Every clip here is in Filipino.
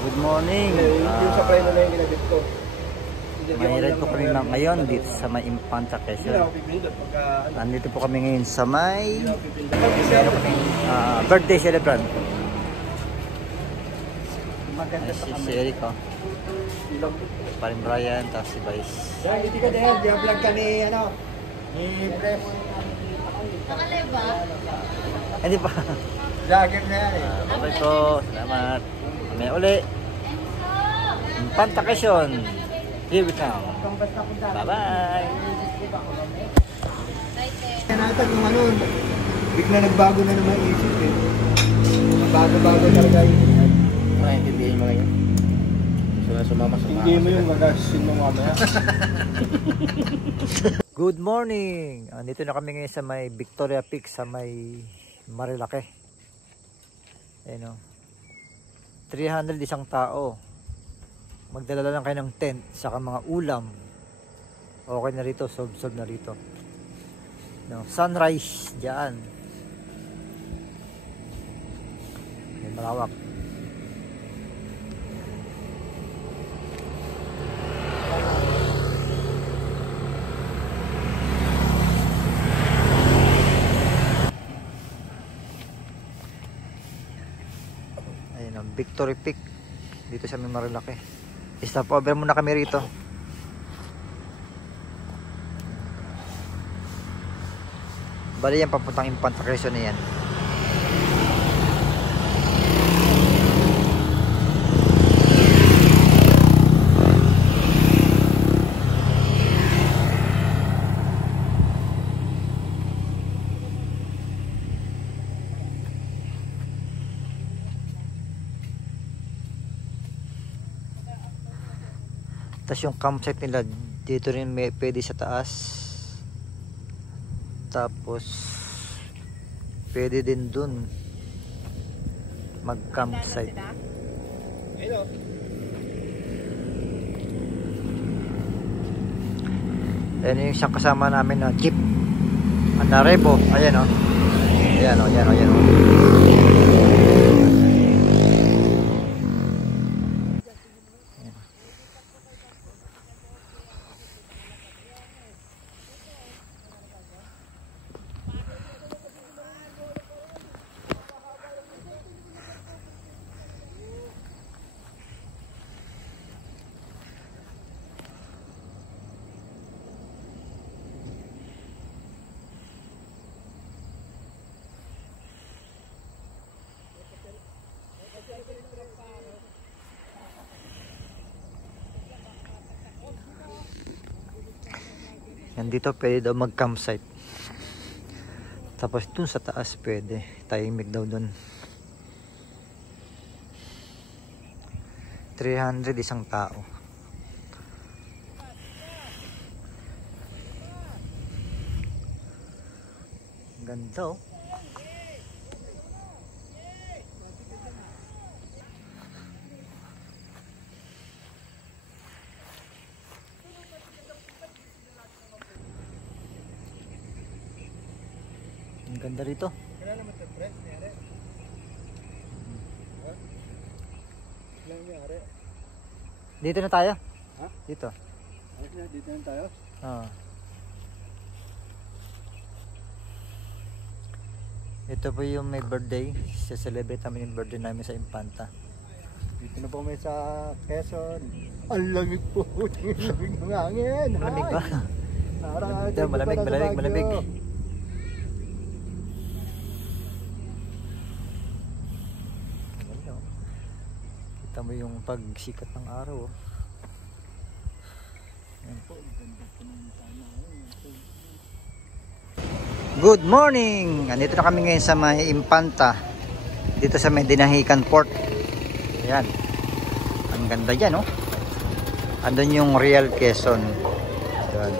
Good morning. Yung sa preno na yung ginagit ko. May ride po kami ngayon dito sa may Infanta, Quezon. Andito po kami ngayon sa may birthday celebrant. Si Eric, oh. Parin Brian, tapos si Vice. Hindi ka dahil, di-vlog ka ni Press. Nakalive ba? Hindi pa. Vlogger na yan eh. Okay po, salamat. May uli. Infanta, Quezon. Here we come. Bye-bye. Natag yung ano, bigla nagbago na naman isip eh. Bago-bago talaga yun. Maintindihan mo ngayon. Sumama sa Hindi mo yung magasin mo mamaya. Good morning! Andito na kami ngayon sa may Victoria Peak sa may Marilake. Ayun o. 300 isang tao. Magdala lang kayo ng tent saka mga ulam. Okay na rito, solve na rito. No, sunrise diyan. May malawak. Ayun ang Victory Peak dito sa may Marilake. Stop over muna kami rito. Bali yan, papuntang Infanta, Quezon na yan. Tapos yung campsite nila dito rin may pwede sa taas. Tapos pwede din dun mag campsite. Ayan yung isang kasama namin na jeep Anarebo. Ayan o. Ayan o, ayan o, ayan o. Dito pwede daw mag campsite. Tapos dun sa taas pwede tahimik daw dun. 300 isang tao. Ganda oh. Ang ganda rito. Dito na tayo? Ha? Dito. Dito na tayo? Oo. Ito po yung may birthday. Celebrate namin yung birthday namin sa Infanta. Dito na po may sa Quezon. Ang lamig po. Ang lamig ng hangin. Malamig ba? Ito, Malamig. Kita mo yung pagsikat ng araw oh. Good morning! Andito na kami ngayon sa may Infanta. Dito sa may Dinahican Port. Ayan. Ang ganda dyan oh. Andun yung Real Quezon. Ayan.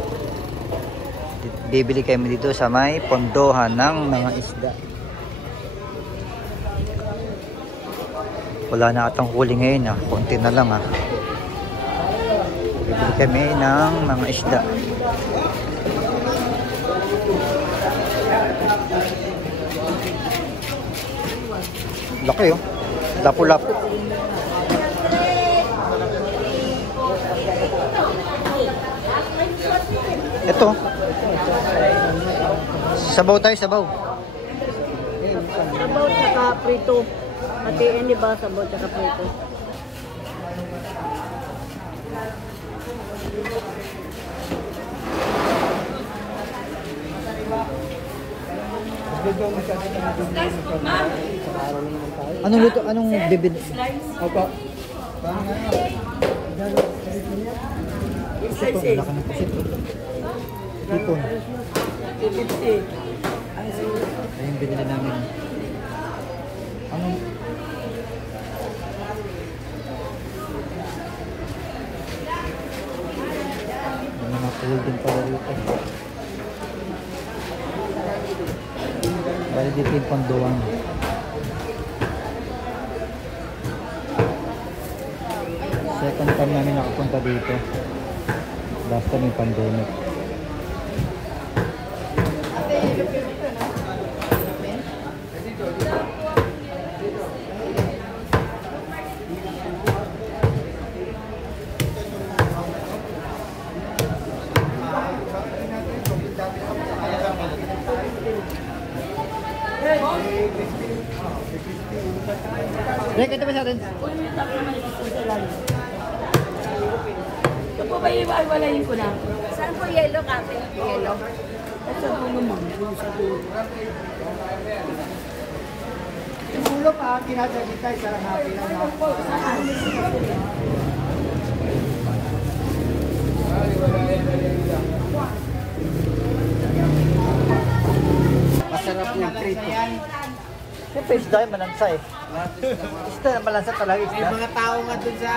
Bibili kami dito sa may pondohan ng mga isda. Wala na atang huli ngayon ah. Konti na lang ah. Bibili kami ng mga isda. Laki oh. Lapu-lapu. Ito. Sabaw tayo, sabaw. Sabaw tsaka prito. Hatiin, di ba? Sabaw tsaka prito. Anong luto? Anong bibid? Opo. Pusit po. Wala ka ng pusit po. Hipon. 250. Ayun binili namin. Anong? May mga pool din pala dito. Bali dito yung panduan. Second time namin nakapunta dito. Last time yung pandemic. Rek, ito ba sa atin? Ito po ba iwalayin ko na? Saan po yellow kate? Yellow. At sa dulo mo. Sa dulo. Yung ulo pa, kinasagit tayo sa hanapin ang Masarap yung prito. Siyempre isda yung malansa eh. Isda na malansa talaga May isda. mga tao nga doon sa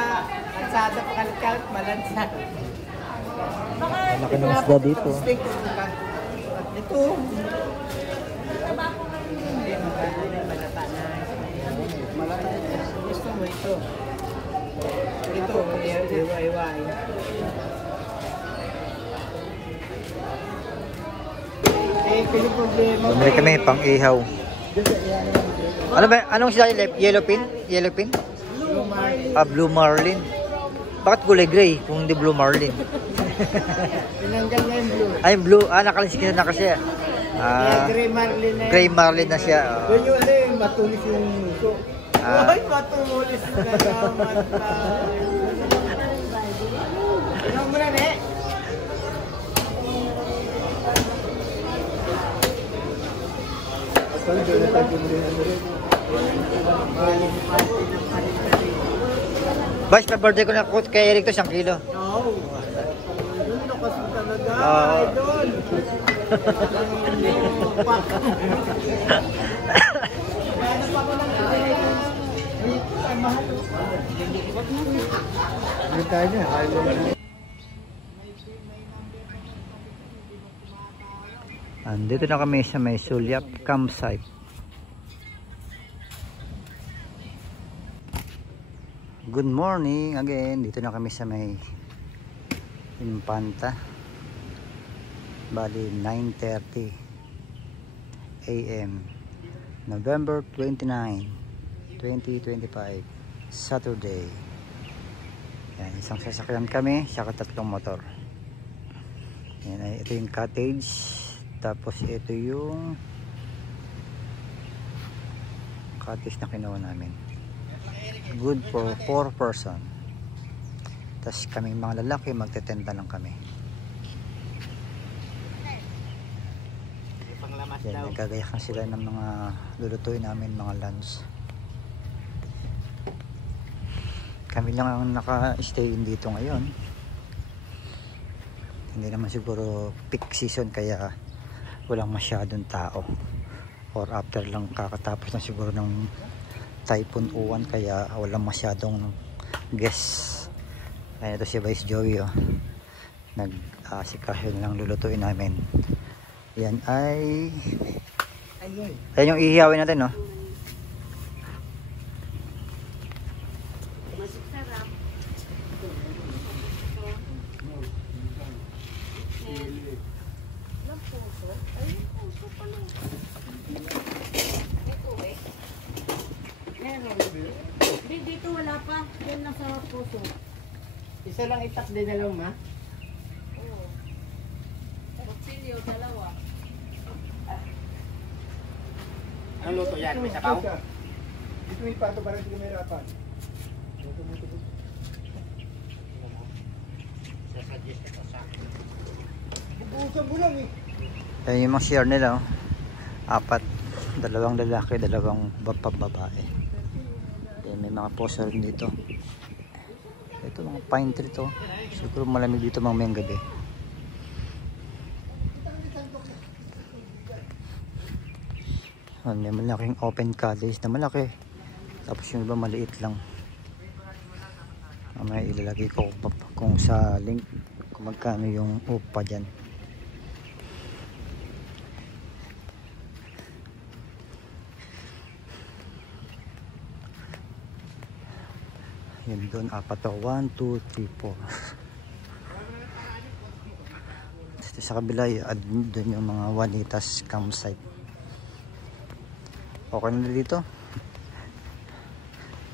kalsada pakalit-kalit, malansa. Malaki ng isda dito. Steak. Ito. Malata na. Gusto mo ito. Ito, iwa-iwain. Eh, kaya problema. Bumili kami pang ihaw. Ano ba? Anong isda yung yellow pin? Yellow pin? Ah, blue marlin. Bakit kulay gray kung hindi blue marlin? Tinanggal niya yung blue. Ay, blue. Ah, nakalinsikin na kasi. Ah, Gray marlin na yan. gray marlin na siya. Yun yung ano yung matulis yung muso. Ah. Ay, matulis na naman tayo. Ano mo na, ne? Bash, pa birthday ko na kay Eric to 1 kilo. No. Yun na kasi talaga, Ah. idol. Ano tayo niya? Andito na kami sa may Sulyap campsite. Good morning again. Dito na kami sa may Infanta. Bali 9:30 AM November 29, 2025 Saturday. Yan, isang sasakyan kami, saka 3 motor. Yan, ay, ito yung cottage. Tapos ito yung cottage na kinuha namin. Good for 4 person. Tapos kaming mga lalaki magtetenta lang kami. Yan, nagkagayakan sila ng mga lulutuin namin, mga lunch. Kami lang ang naka-stay dito ngayon. Hindi naman siguro peak season kaya walang masyadong tao. Or after lang kakatapos na siguro ng Typhoon Uwan kaya walang masyadong guests. Ayan, ito si Vice Joey, oh. Nag-asikasyon lang lulutuin namin. Yan ay ayan yung ihiyawin natin, no? Dito wala pa. Yan nasa puso. Isa lang itak din na lang, ma. kutsilyo, dalawa. Anong luto yan? May sabaw? Dito yung pato para hindi kumirapan. Bubuhusan mo lang eh. Ayan yung mga share nila, oh. 4, 2 lalaki, 2 babae. Ayan, may mga poster rin dito. Ito mga pine tree to. Siguro malamig dito mga mayang gabi. Ayan, may malaking open cottage na malaki. Tapos yung iba maliit lang. May ilalagay ko kung sa link kung magkano yung upa dyan. Yun doon, 4 to. 1, 2, 3, 4. Sa kabila, doon yung mga Juanitas campsite. Okay na dito.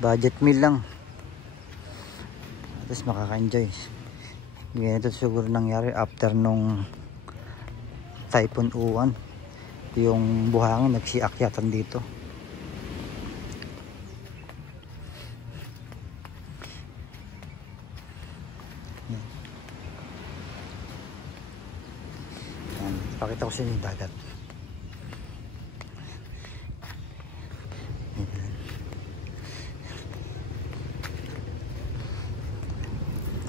Budget meal lang. At least makaka-enjoy. Ganito siguro nangyari after nung Typhoon Uwan. Yung buhangin nagsiakyatan dito. Pakita ko sa inyo yung dagat.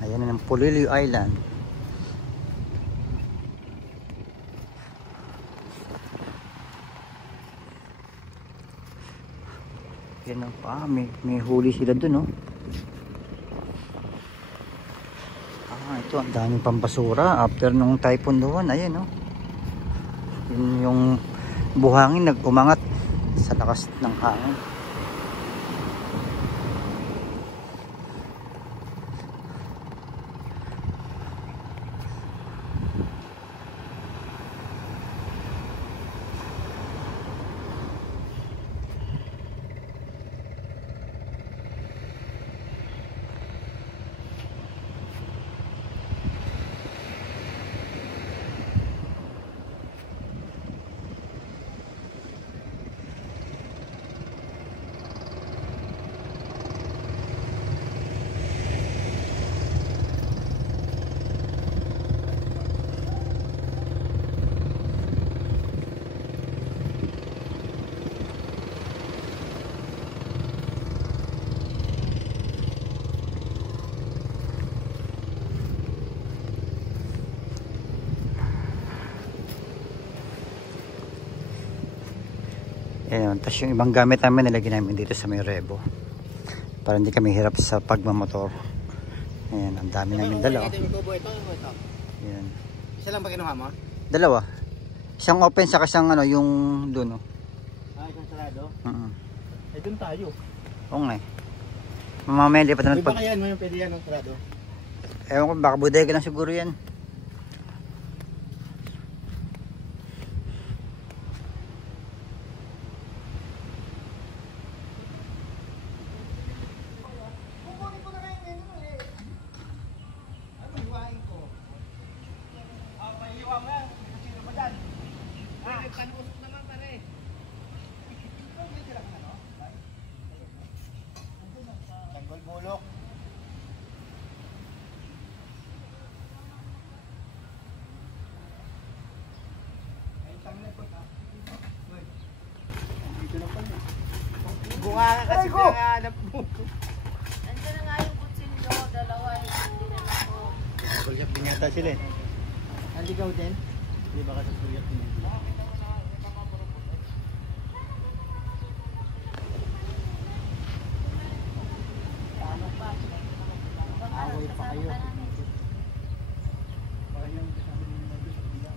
Ayan na ng Polillo Island. Yan pa, may huli sila dun, oh. Ito ang daming pampasura after nung Typhoon Uwan. Ayan, oh. Yung buhangin nag-umangat sa lakas ng hangin. Ayan, tapos yung ibang gamit namin nilagay namin dito sa may rebo para hindi kami hirap sa pagmamotor. Ayan, ang dami namin dala. Ayan. Isa lang ba kinuha mo? 2. Isang open sa isang ano, yung doon, oh. Isang sarado? Eh dun tayo. Oo nga eh. Mamaya lipat na May baka yan mo yung pwede yan ng sarado? Ewan ko, baka bodega lang siguro yan. Tanggol bulok. Bunga ka kasi nanganap mo. Nandiyan na nga yung kutsilyo, dalawa. Hindi na ako. Sulyap din yata sila eh. Naligaw din? Hindi ba kasi sulyap din? Away pa kayo. Baka yung kasama ng mga sa kabila.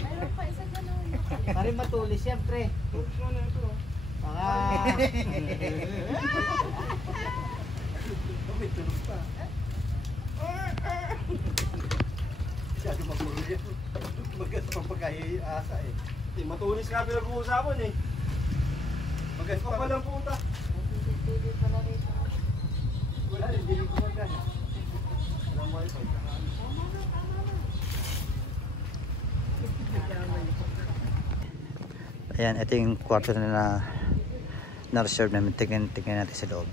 Mayroon pa isa ganun. Pare matulis siyempre. Baka... May tulog pa. Masyado magulo yan. Magas pa pagkahiasa eh. Matulis nga pinag-uusapan eh. Magas pa palang puta. Wala, hindi ko magas. Walang wifi. Ayan, ito yung kwarto na reserve namin. Tingnan natin sa loob.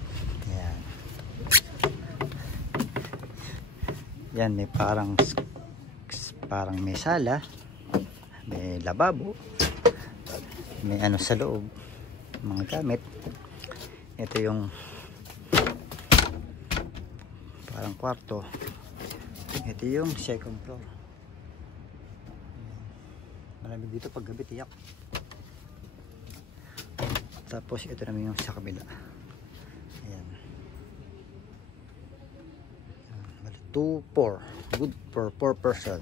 Ayan. Yan, may parang may sala, may lababo, may ano sa loob, mga gamit. Ito yung parang kwarto. Ito yung second floor. Malamig dito pag gabi, tiyak. Tapos ito naman yung sa kabila. Ayan. 2-4. Good for 4 person.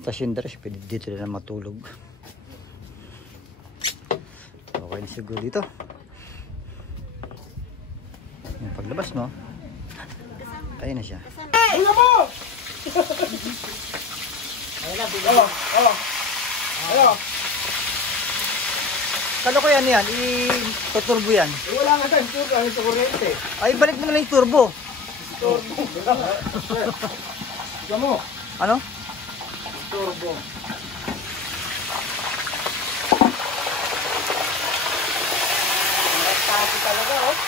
Tapos yung dress, pwede dito na matulog. Okay na siguro dito. Yung paglabas mo, ayun na siya. Ulo mo! Ayun na, bigyan. Hello! Kalo ko yan, i-turbo yan. Wala nga tayong turbo sa kuryente. Ay, balik mo na yung turbo. Turbo. Ikaw mo. Ano? Turbo. Tapos talaga, oh.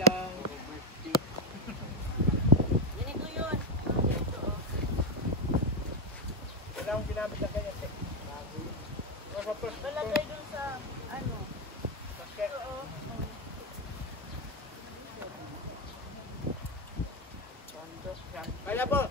Ganito yun. Ganito, oh. Wala akong ginamit na ganyan. Palagay dun sa, ano. Oo. Kaya po.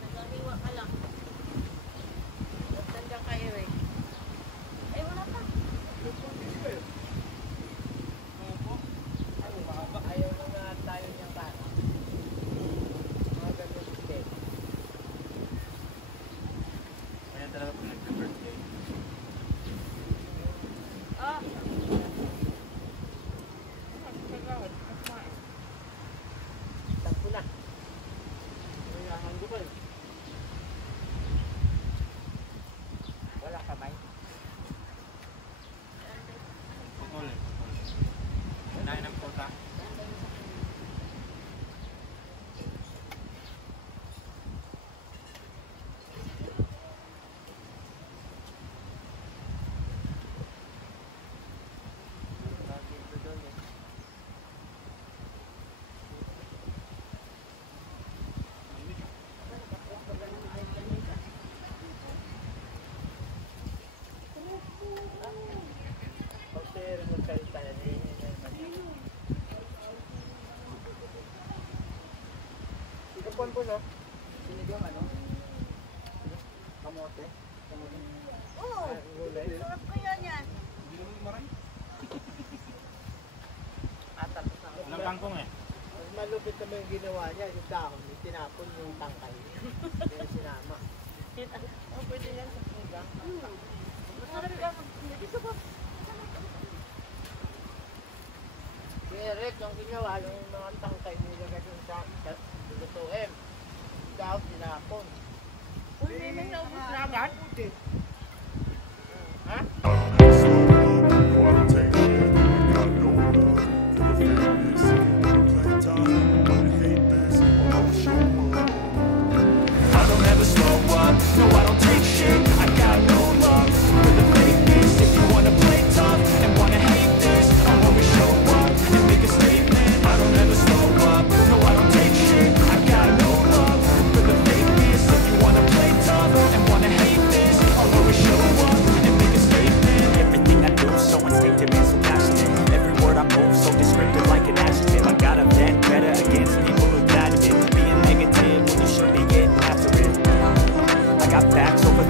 Nagkaliwa ka lang. Tanda kayo eh. Ay, wala pa. Ayaw na nga tayo niyang bata. Mga ganun din. Kaya talaga po nag-birthday. Ah. Tagpo na. Kailangan ko ba eh. Wala kamay. Putol eh. Kinain ng puta. Ikapuan po, no? Sinigang ano? Kamote? Oo. Gulay? Sarap kaya yan. Tapos na. Walang kangkong eh. Mas malupit naman yung ginawa niya. Yung dahon, yung tinapon yung tangkay. Kaya sinama. Oh, pwede yan sa sinigang. Masarap ka. Dito ba? Kere, ulit yung ginawa, yung mga tangkay nilagay dun sa lutuin. Daw, tinapon. Uy, may naubos na agad. Ha? I don't ever slow up, no I don't take shit. I got no love for the fakeness. If you wanna play tough and wanna hate this, I'll always show up and make a statement. I don't ever slow up, no I don't take shit. I got no love for the fakeness. If you wanna play tough and wanna hate this, I'll always show up and make a statement. Everything I do so instinctive and so passionate. Every word I move so descriptive like an adjective. I got a vendetta against people who doubted it. Being negative when you should be getting after it. I got facts over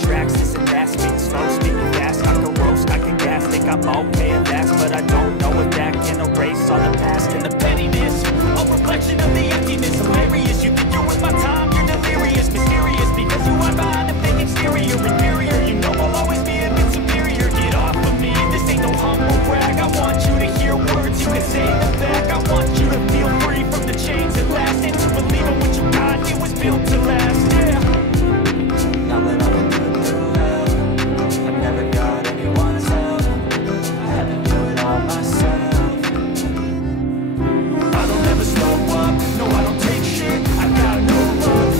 tracks, this and that. Speak slow, speaking fast. I can roast, I can gas. Think I'm okay at last, but I don't know if that can erase all the past and the pettiness. A reflection of the emptiness. Hilarious, you think you're worth my time. You're delirious, mysterious, because you hide behind a fake exterior. Inferior, you know I'll always be a bit superior. Get off of me, this ain't no humble brag. I want you to hear words you can say in the back. I want you to feel free from the chains that last, and to believe in what you got, it was built to last. Yeah. Now that I've been through hell, I've never got anyone's help. I had to do it all myself. I don't ever slow up, no I don't take shit. I got no love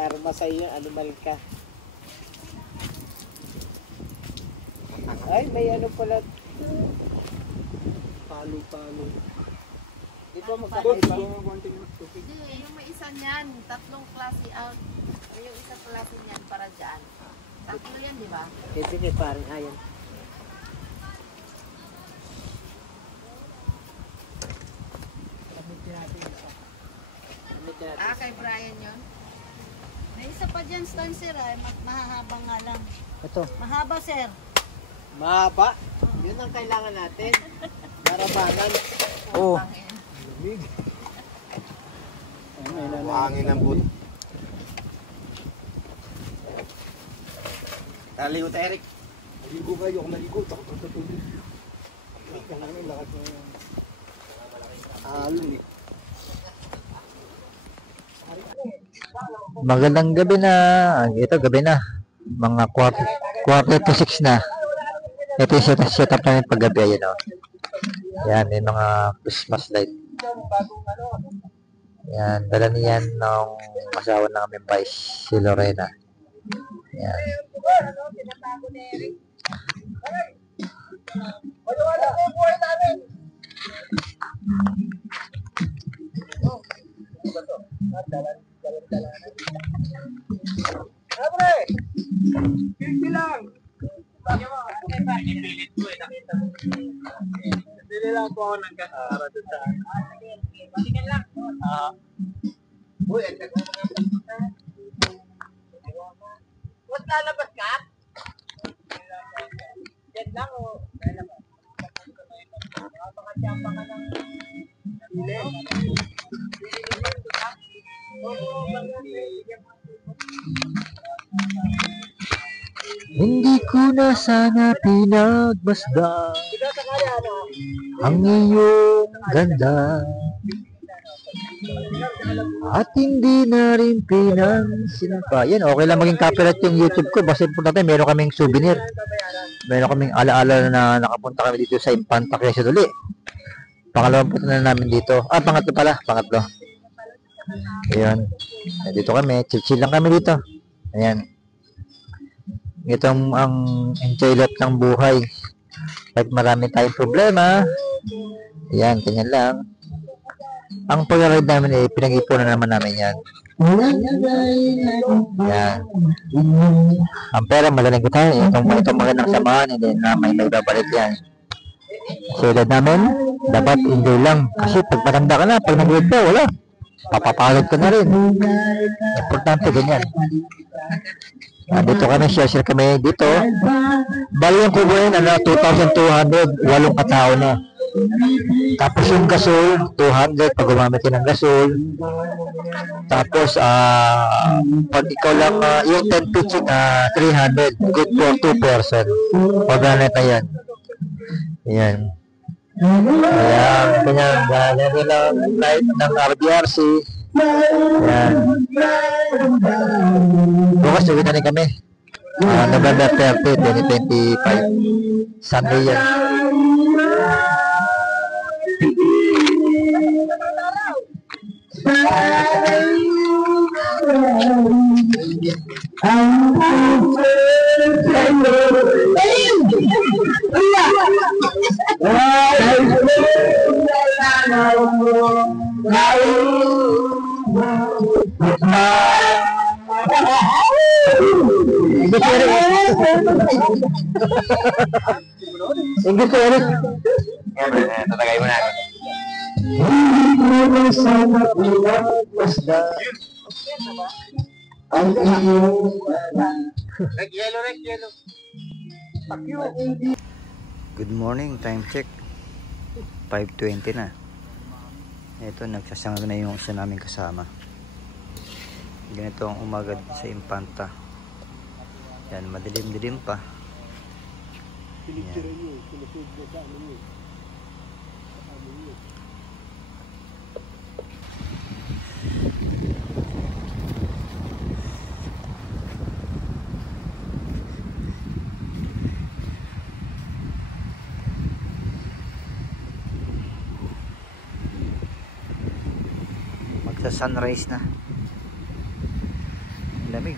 Karma sa iyo, animal ka. Ay, may ano pala. Palo-palo. Di ba magkakaiba? Yung may isa niyan, tatlong klase out. Yung isa klase niyan para dyan. Tatlo yan, di ba? Sige, parang ayan. Kay Brian yun. May isa pa dyan, stone sir, ay mahahaba nga lang. Ito. Mahaba, sir. Mahaba. Yun ang kailangan natin. Marabanan. Oh. Hangin ang boot. Taligo tayo, Eric. Maligo kayo, ako maligo. Takot ang tutulog. Kailangan lakas mo yan. Alon eh. Magandang gabi na. Ito, gabi na. Mga quarter to 6 na. Ito yung setup namin paggabi. Ayan o. Yan, may mga Christmas light. Yan, dala niyan ng asawa ng aming vice, si Lorena. Yan. Hindi lang po ako nagkakara doon sa balikan lang. Uy, what's lalabas ka? Yan lang o. Nakapakachamba ka ng bili. Hindi ko na sana pinagmasdan ang iyong ganda at hindi na rin pinansinapa. Yan, okay lang maging copyright yung YouTube ko. Basta importante, meron kaming souvenir. Meron kaming alaala na nakapunta kami dito sa Infanta Quezon uli. Pangalawang punta na namin dito. Pangatlo pala. Pangatlo. Ayan. Dito kami. Chill lang kami dito. Ayan. Itong ang enjoy lot ng buhay. Kahit marami tayong problema. Ayan, ganyan lang. Ang pag-ride namin ay pinag-ipunan naman namin yan. Yan. Ang pera, madaling ko tayo. Itong magandang samahan, hindi na may babalik yan. So, edad namin, dapat enjoy lang. Kasi pag matanda ka na, pag nag-ride ka, wala. Papapagod ka na rin. Importante, ganyan. Dito kami, share kami dito. Bali yung kubo yun, 2,200, 8 katao na. Tapos yung gasol, 200 pag gumamit ka ng gasol. Tapos, pag ikaw lang, yung 10 pitching, 300, good for 2 person. Pag-anet na yan. Ayan. Ayan, ganyan, ganyan lang light ng RBRC. Ayan. Bukas uwi na rin kami. November 30, 2025. Sunday yan. English Eric. Tatagay mo na ako. Good morning, time check 5:20 na. Ito, nagsasanga na yung isa namin kasama. Ganito ang umaga sa Infanta. Yan, madilim-dilim pa. Yan. Magsa sunrise na. lamig.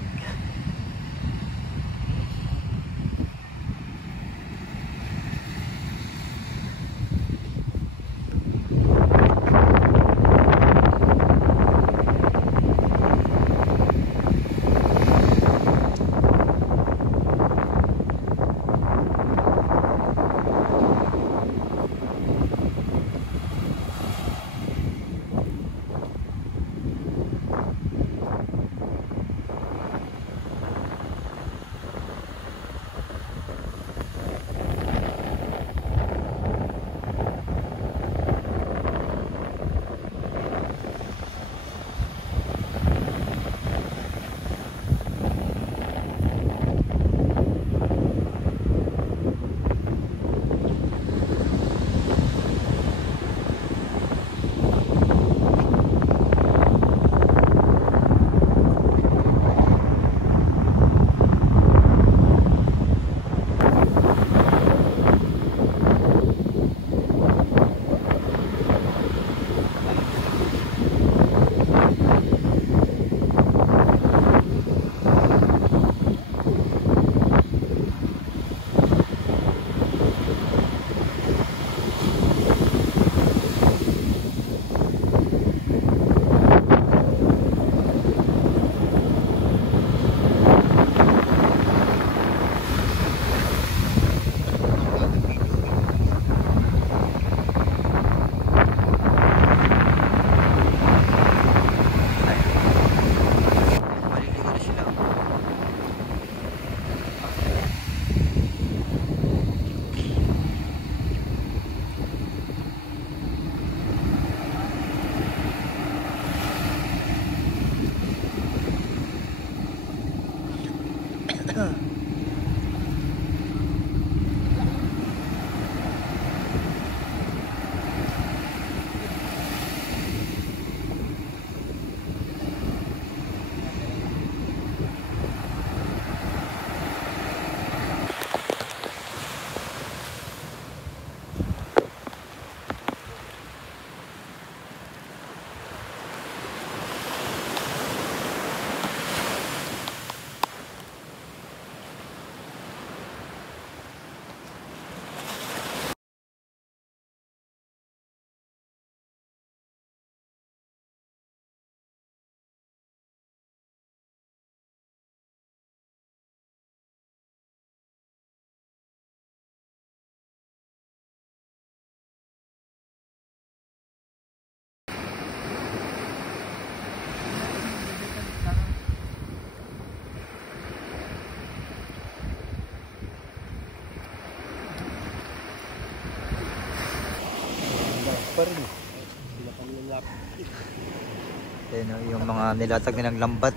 Ayan, yung mga nilatag nilang lambat,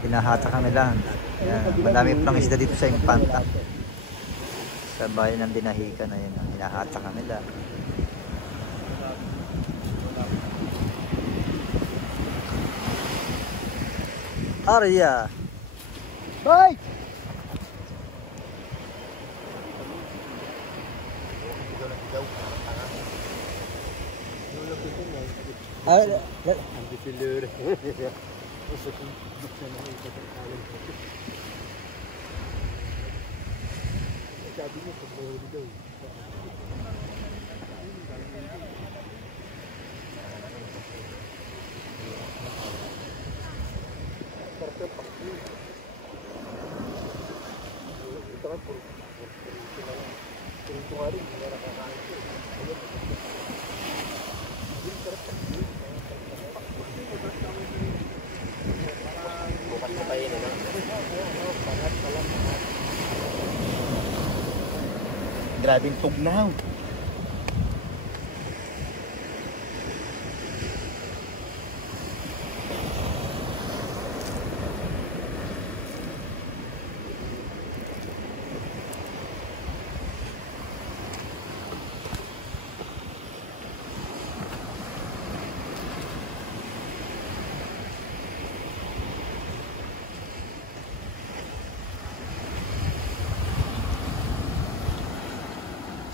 pinahatakan nila. Madami pang isda dito sa Impanta, sa bayan ng Dinahican. Ayan, hinahatakan nila. Arya! Bye! Grabing tugnaw.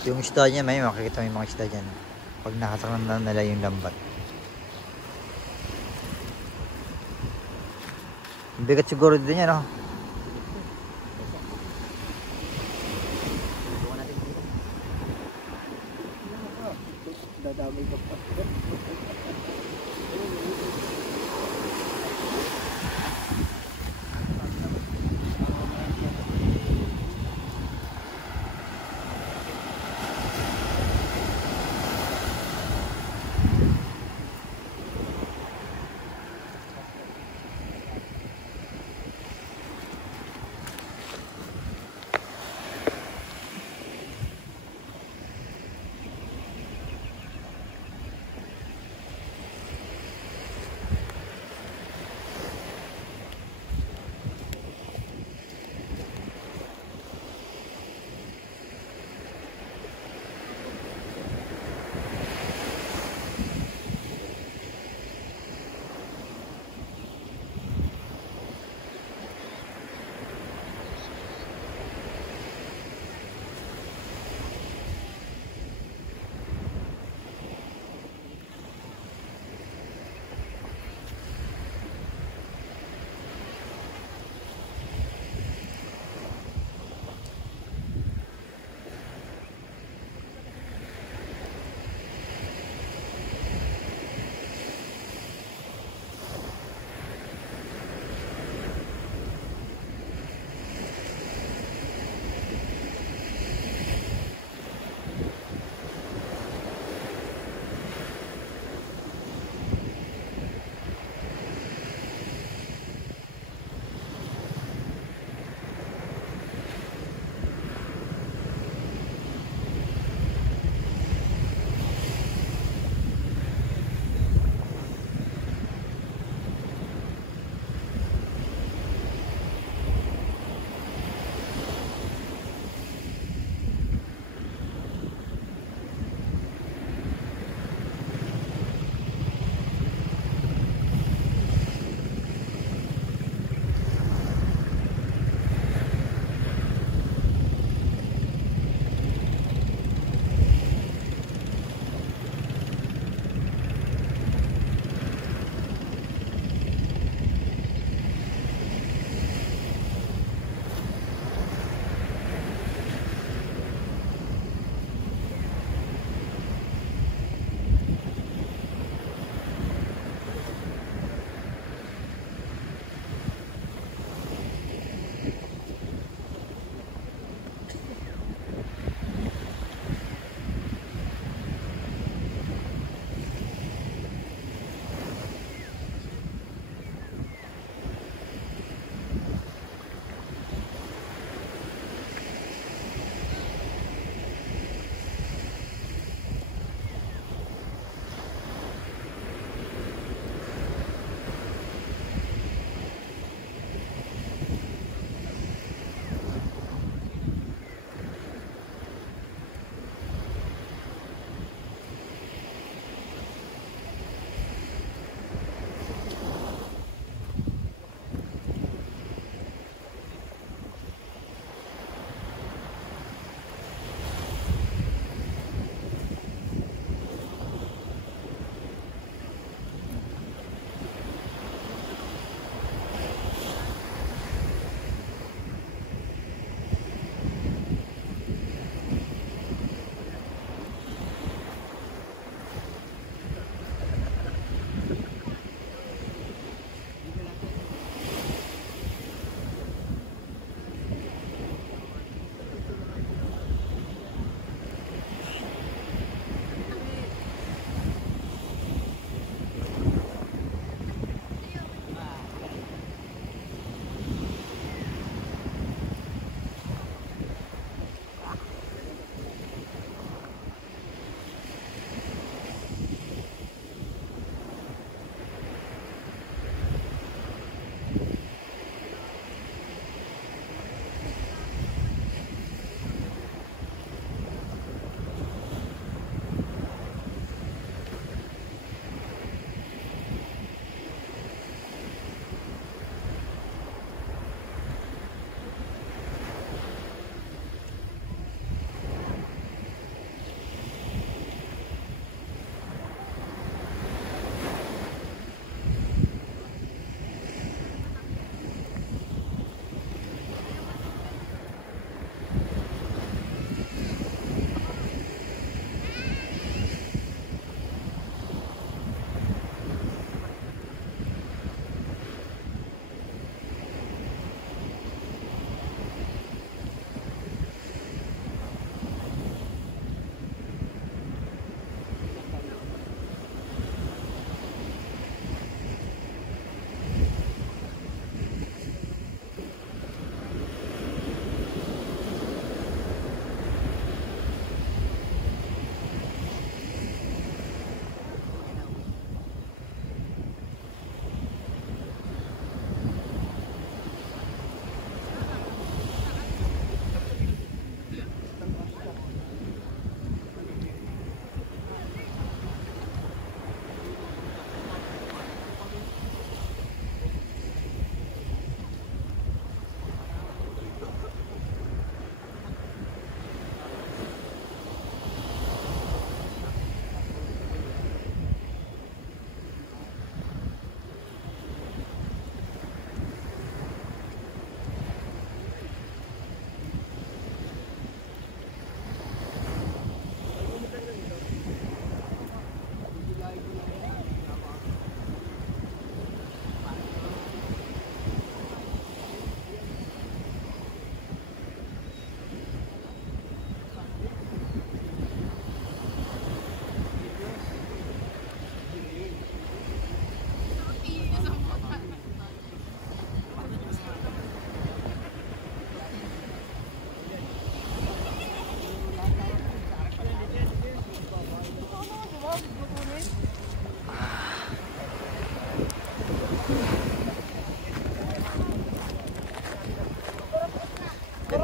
Yung isda niya, may makikita mo yung mga isda dyan pag nakataklan na nila yung lambat. Bigat siguro din yan, no? Dadamay ka pa.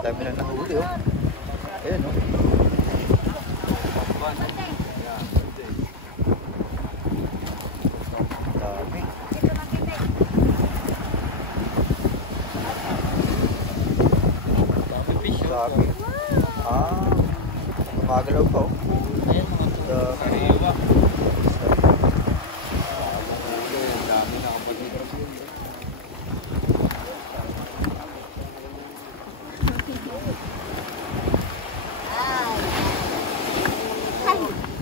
Dami na nahuli oh. Ayan oh. Dami. Dami. Ah, gumagalaw pa oh. Ayan mga Dami. kariwa.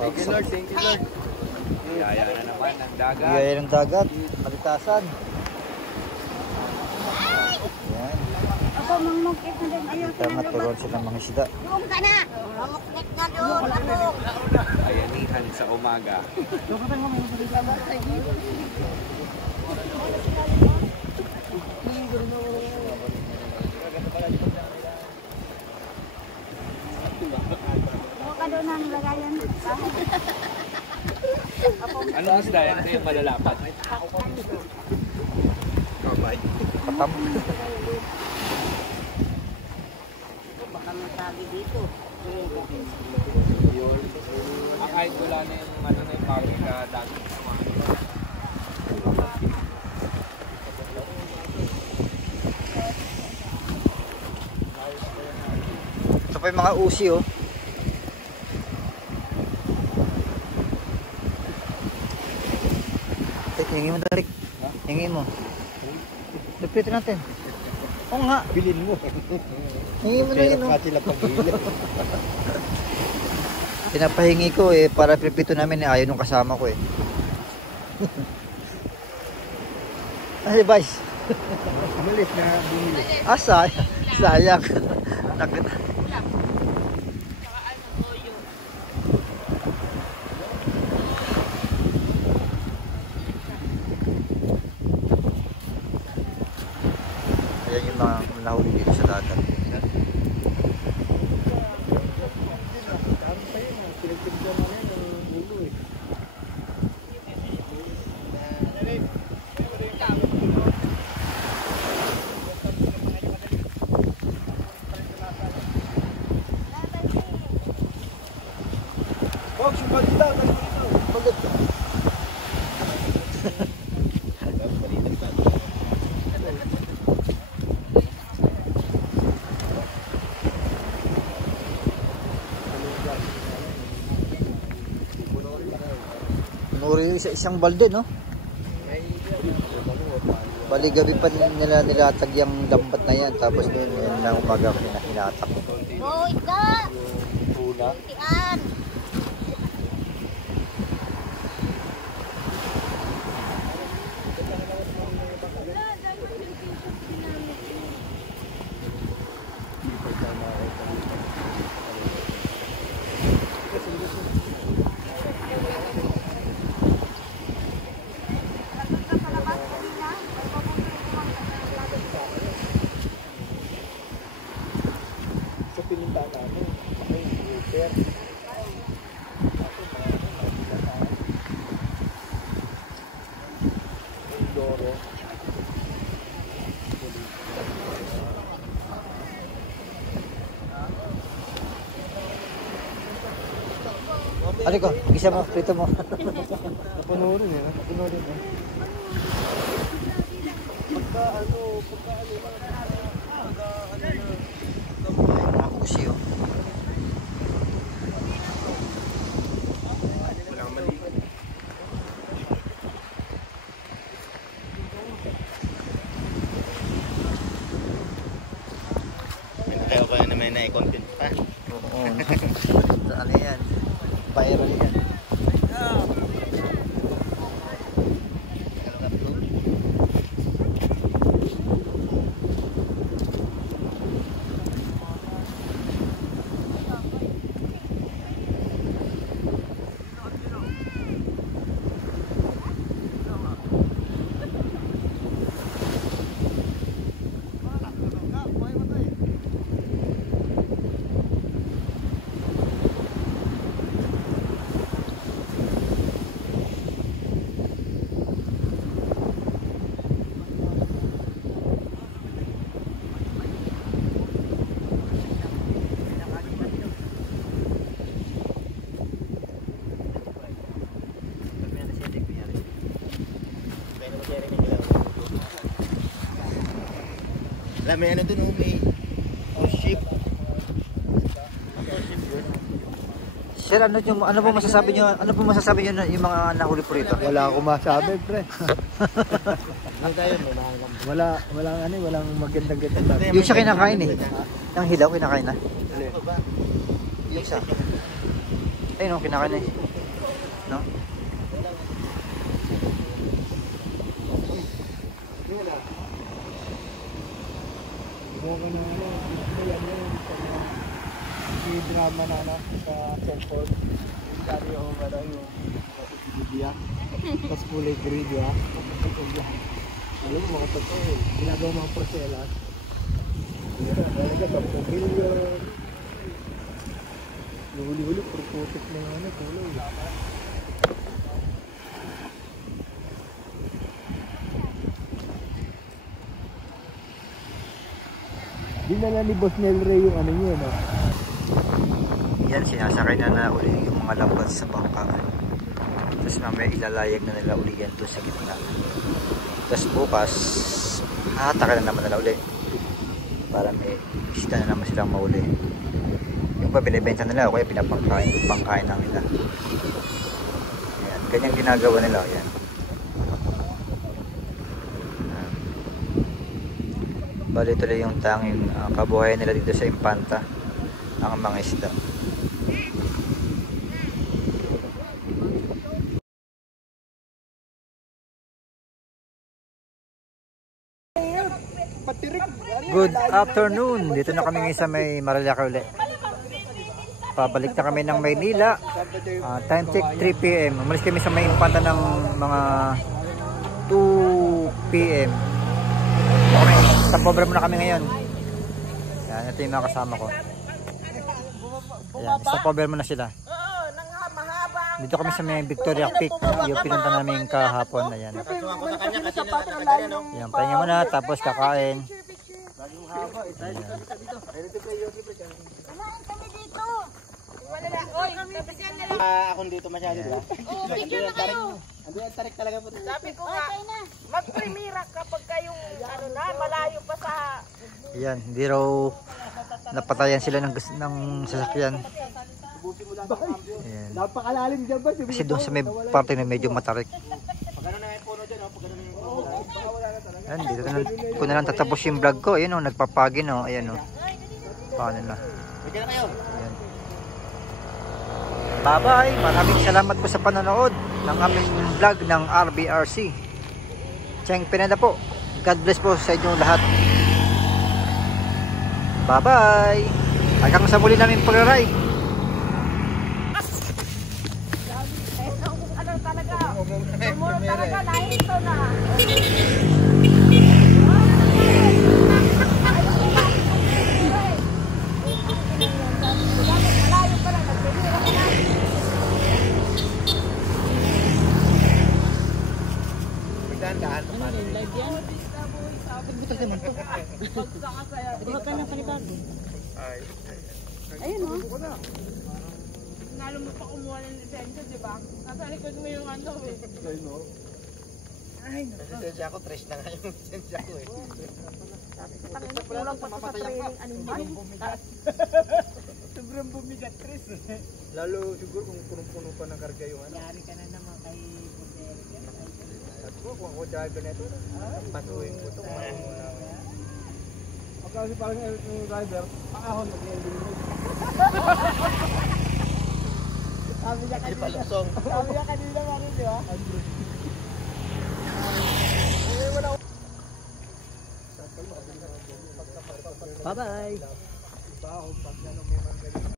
Thank you Lord, thank you Lord. Yaya na naman ang dagat. Biyaya ng dagat, kalitasan. Ayan. Ako, mangmukit na din. Ayaw Kita maturon silang mga isda. doon ka na. Mangmukit na doon. Ako. Ayanihan sa umaga. Ako ka doon ang lagayan. Anong isda yan? Ito yung malalapat. Patam. Baka masabi dito. Ang kahit wala na yung ano na yung pabrika dati sa mga Ito pa yung mga usi oh. Hingin mo Darik. Hingin mo. Lupitin natin. Oo nga. Bilin mo. Hingin mo na yun oh. Pera sila pag-bilin. Pinapahingi ko eh para pripito namin eh ayaw nung kasama ko eh. Ay, Vice. Umalis na bumili. Ah, sayang. Nakita. Ayan yung mga nahuli dito sa dagat. Pinagpindan mo na yan ng ulo eh. Box, yung balita, balita. Nuri yung isang balde, no? Bali gabi pa nila nilatag yung lambat na yan. Tapos yun na umaga ko hinatak. Oh, isda. Pula. Tian. Sa pininta namin, may grouper. May Doro. Ano ko? Gisa mo, prito mo. Napanoorin eh, napanoorin eh. Mga usi, oh. Kaya ko na may na-content pa. Oo. Ano yan? Viral yan. Alam mo ano dun, may ship. Sir, ano po masasabi niyo? Ano po masasabi niyo yung mga nahuli po rito? Wala akong masabi, pre. Walang magandang. Yung siya kinakain eh. Yung hilaw kinakain na. Yung isa. Ayun oh, kinakain na eh. No? Yung drama na sa cellphone. Yung dali yung video. Tapos kulay green, di ba? Alam mo, mga totoo. Ginagawa mga porcelas. Talaga, 10 million. Yung huli-huli, purputik na kulay. Dinala ni Boss Nel Rey yung ano niya, no? Yan, sinasakay na uli yung mga lambat sa bangka. Tapos mamaya ilalayag na nila uli yan doon sa gitna. Tapos bukas, hataka na naman nila uli. Para may isda na naman silang mauli. Yung pa binibenta nila o kaya pinapangkain lang nila. Ayan, ganyan ginagawa nila. Ayan. Bali tuloy yung tanging kabuhayan nila dito sa Impanta, ang mga isda. Good afternoon. Dito na kami ngayon sa may Marilaki ulit. Pabalik na kami ng Maynila. Time check 3 PM. Umalis kami sa may Impanta ng mga 2 PM. Okay, sa pobre muna kami ngayon. Yan, ito yung mga kasama ko. Ayan, sa pobre muna sila. Dito kami sa may Victoria Peak, yung pinunta namin kahapon. Ayan. Ayan, pahinga muna, tapos kakain. Ayan. Akong dito masyado, di ba? Oo, picture na kayo. Ando yung tarik talaga po. Sabi ko nga, mag-primera kapag kayong ano na, malayo pa sa... Ayan, hindi raw napatayan sila ng sasakyan. Ayan. Napakalalim dyan ba? Kasi doon sa may parte na medyo matarik. Pagano na yung puno dyan, pagano na yung puno. Ayan, dito na ko na lang tatapos yung vlog ko. Ayan o, nagpapagin o. Ayan o. Paano na. Pwede na kayo. Ayan. Bye-bye. Maraming salamat po sa panonood ng aming vlog ng RBRC. Cheng Pineda po. God bless po sa inyong lahat. Bye-bye. Hanggang sa muli namin pag-ride. Ano talaga, tumuro talaga, nahito na. Malayo pa lang, nagpimira ka na. Magdaan-daan pa paano. Ayun o. Nalo mo pa kumuha ng lisensya, di ba? Nasa likod mo yung ano eh. Lisensya ako, trash na nga yung lisensya ko eh. Kulang pa sa training animal. Sobrang bumigat, Chris. Lalo siguro kung punong-puno pa ng karga yung ano. Yari ka na naman kay Bundere. At kung ako driver na ito, patuhin ko ito. Kasi parang yung driver, paahon mag-i-eliminate. Sabi niya kanina mga di ba? Bye-bye.